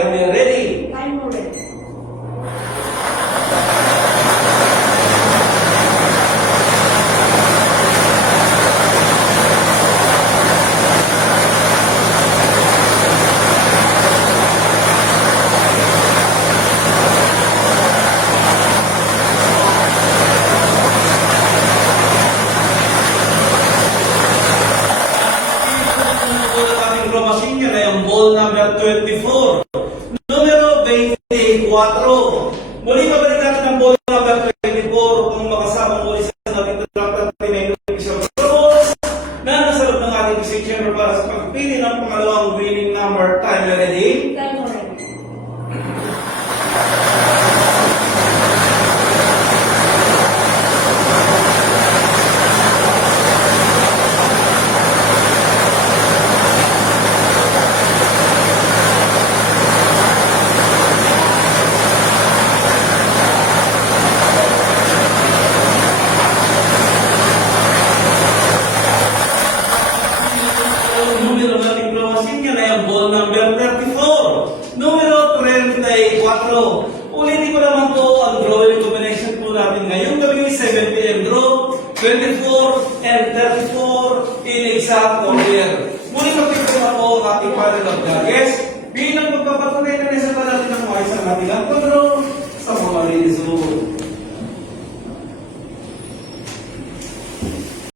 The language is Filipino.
time we are ready. Time already. Machine yan ay ang ball number 24. Numero 24. Muli pabalik natin ang ball number 24 upang makasama muli sa ating Dr. Tinay Official Balls na nasa loob ng ating Vice Chamber para sa pagpili ng pangalawang winning number. Time ready? Time already. Numero nating closing yan ay ang ball number 34. Numero 34. Ulitin ko naman po ang drawing combination po natin ngayong gabi, 7 p.m. draw, 24 and 34 in exact order. Muli magpipin na po ang ating panel of judges bilang magpapatunay na nasa natin ng mga isang natin ang control sa mga result.